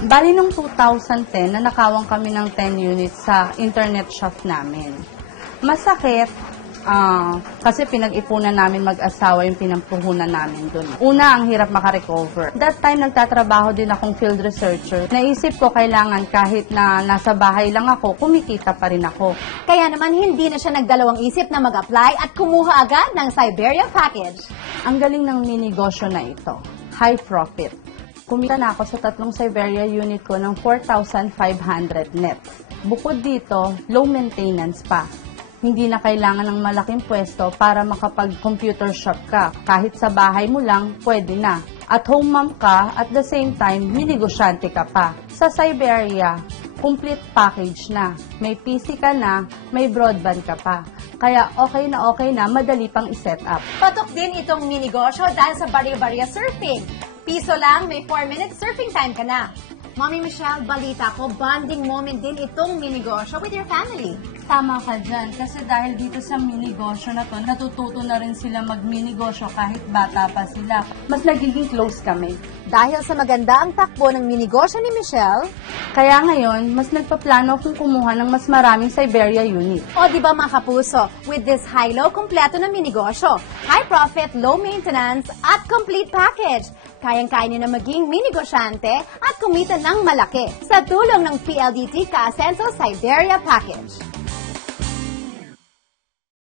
Bali nung 2010, nanakawan kami ng 10 units sa internet shop namin. Masakit, kasi pinag-ipunan namin mag-asawa yung pinampuhunan namin dun. Una, ang hirap makarecover. That time, nagtatrabaho din akong field researcher. Naisip ko, kailangan kahit na nasa bahay lang ako, kumikita pa rin ako. Kaya naman hindi na siya nagdalawang isip na mag-apply at kumuha agad ng Siberia package. Ang galing ng minigosyo na ito. High profit. Kumita na ako sa 3 Siberia unit ko ng 4,500 net. Bukod dito, low maintenance pa. Hindi na kailangan ng malaking pwesto para makapag-computer shop ka. Kahit sa bahay mo lang, pwede na. At home mom ka, at the same time, minigosyante ka pa. Sa Siberia, complete package na. May PC ka na, may broadband ka pa. Kaya okay na, madali pang i-set up. Patok din itong minigosyo dahil sa Barya-Barya Surfing. Piso lang, may 4-minute surfing time ka na. Mommy Michelle, balita ko, bonding moment din itong minigosyo with your family. Tama ka dyan. Kasi dahil dito sa minigosyo na to, natututo na rin sila mag-minigosyo kahit bata pa sila. Mas nagiging close kami. Dahil sa maganda ang takbo ng minigosyo ni Michelle, Kaya ngayon, mas nagpaplano akong kumuha ng mas maraming Siberia unit. o di ba mga kapuso, with this high-low kompleto na minigosyo, high profit, low maintenance, at complete package, kayang-kaya niyo na maging minigosyante at kumita ng malaki sa tulong ng PLDT Ka-Ascenso Siberia Package.